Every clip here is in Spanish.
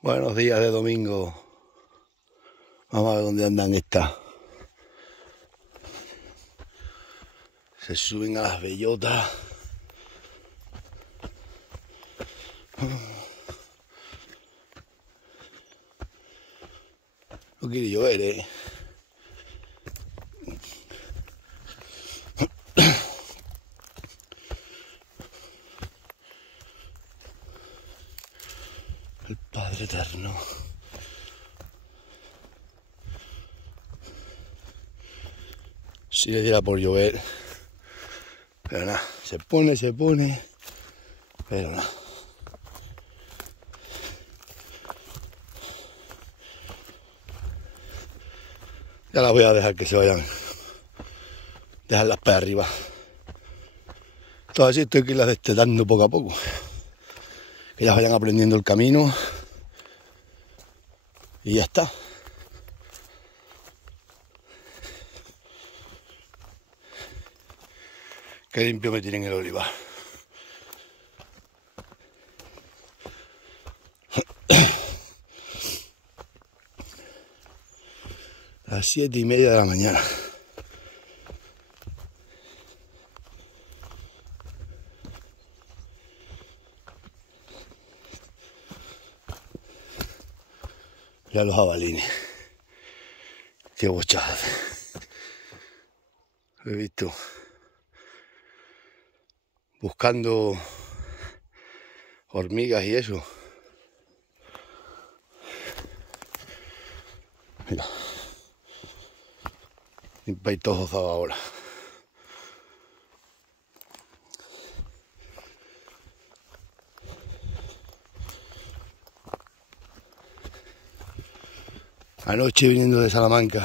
Buenos días de domingo. Vamos a ver dónde andan estas. Se suben a las bellotas. No quiere llover, El Padre Eterno. Si le diera por llover. Pero nada, se pone. Pero nada. Ya las voy a dejar que se vayan. Dejarlas para arriba. Todo así estoy que las destetando poco a poco. Que ellas vayan aprendiendo el camino. Y ya está. Qué limpio me tienen el olivar. Las 7:30 de la mañana. Ya los jabalines. Qué bochada. Lo he visto. Buscando hormigas y eso. Mira. Un peito gozado ahora. Anoche viniendo de Salamanca,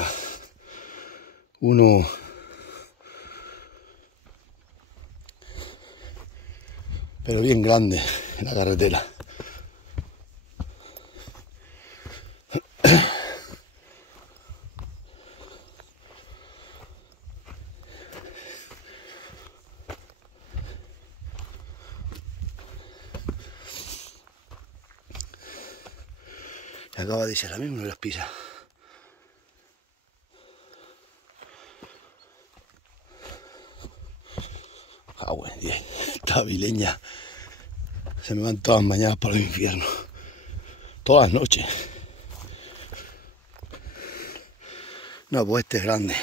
uno pero bien grande en la carretera. Y acaba de ser la misma, no las pisa. Ah, bueno, esta vileña se me van todas las mañanas para el infierno. Todas las noches. No, pues este es grande.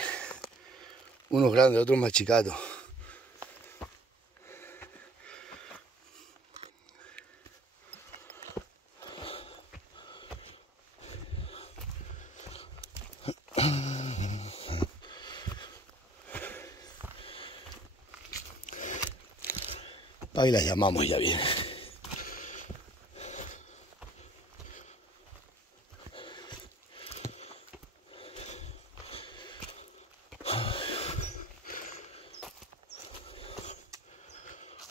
Unos grandes, otros más chicatos. Ahí las llamamos y ya viene.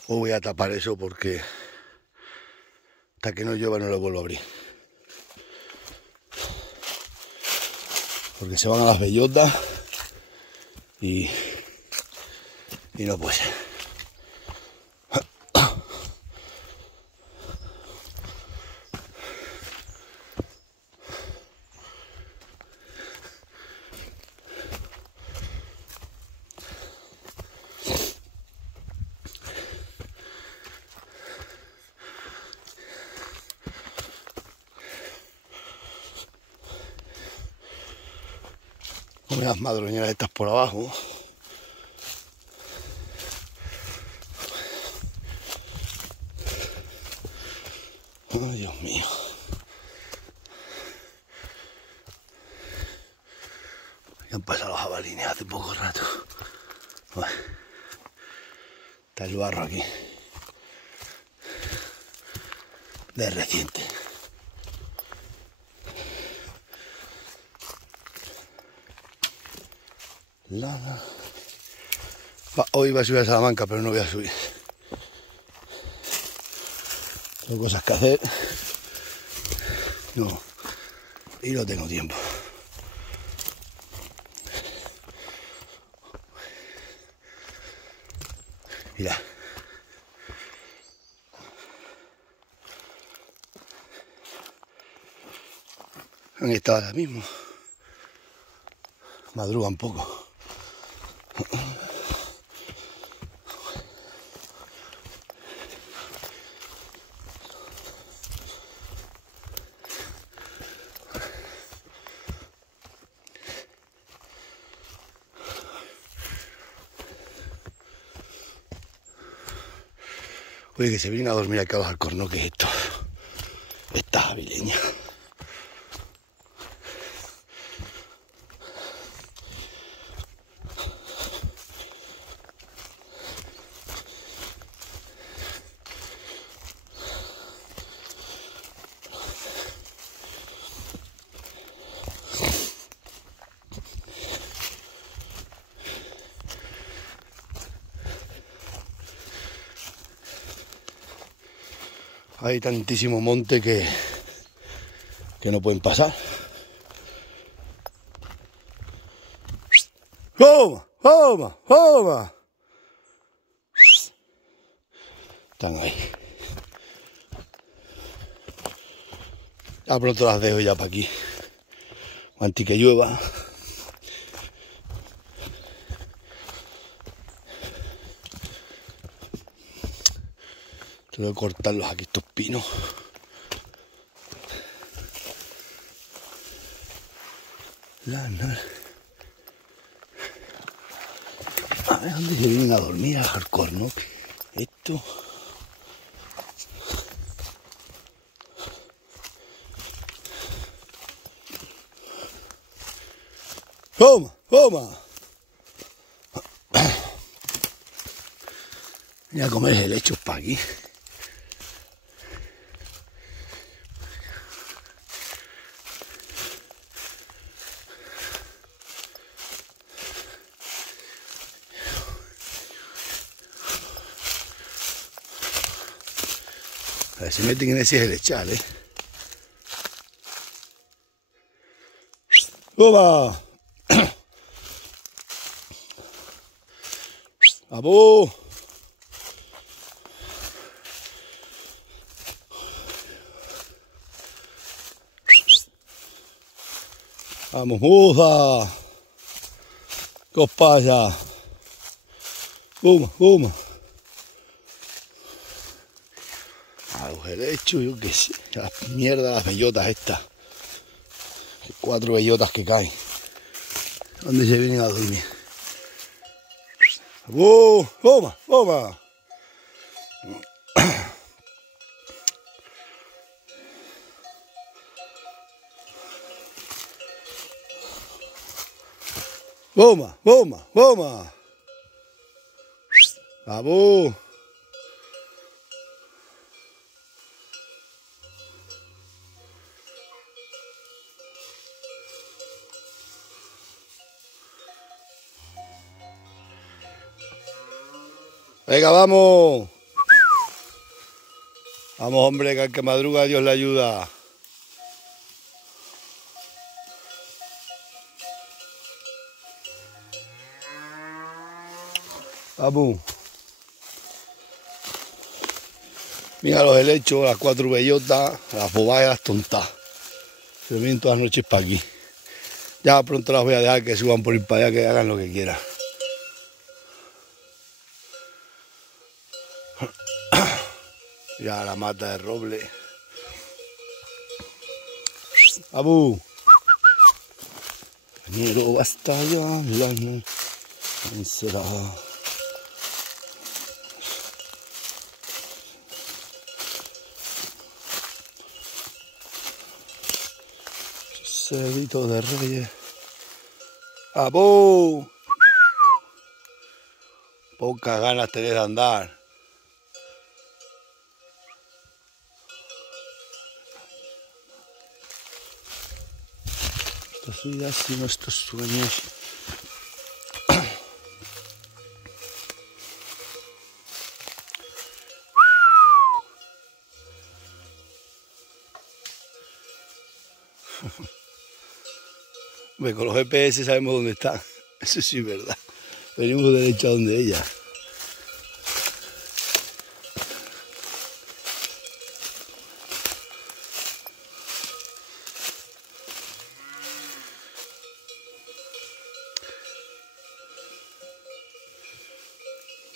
Os voy a tapar eso porque hasta que no llueva no lo vuelvo a abrir. Porque se van a las bellotas y no puede ser. Unas madroñeras estas por abajo. Ay, Dios mío. Ya han pasado los jabalines hace poco rato. Bueno, está el barro aquí. De reciente. Hoy iba a subir a Salamanca, pero no voy a subir. Tengo cosas que hacer. No. Y no tengo tiempo. Mira. han estado ahora mismo. Madruga un poco. Oye, que se viene a dormir acá a los Alcornoques esto. Esta avileña. Hay tantísimo monte que no pueden pasar. ¡Toma! ¡Toma! ¡Toma! Están ahí. Ya pronto las dejo ya para aquí. Antes que llueva. Tengo que cortarlos aquí estos pinos. A ver dónde se vienen a dormir a hardcore, ¿no? Esto. ¡Toma! ¡Toma! Voy a comer helechos para aquí. A ver si meten en ese helechal, ¿eh? ¡Toma! ¡Vamos! ¡Vamos, muza! ¿Qué os pasa? ¡Toma, toma! Los helechos, yo qué sé. Las mierdas, las bellotas estas. 4 bellotas que caen. ¿Dónde se vienen a dormir? ¡Oh! ¡Toma! ¡Toma! ¡Toma! ¡Toma! ¡Toma! ¡Vamos! Venga, vamos. Vamos, hombre, que al que madruga Dios le ayuda. Vamos. Mira los helechos, las 4 bellotas, las bobadas y las tontas. Se vienen todas las noches para aquí. Ya pronto las voy a dejar que suban por ir para allá, que hagan lo que quieran. Ya la mata de roble. ¡Abu! Pero basta ya, ¿quién será? Cerdito de reyes. ¡Abu! Pocas ganas tenés de andar. Nuestras vidas y nuestros sueños. Con los GPS sabemos dónde están. Eso sí es verdad. Venimos derecho a donde ella.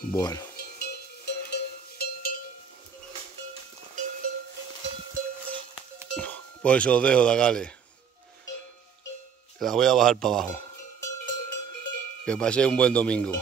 Bueno. Pues eso os dejo, Dagales. Que las voy a bajar para abajo. Que paséis un buen domingo.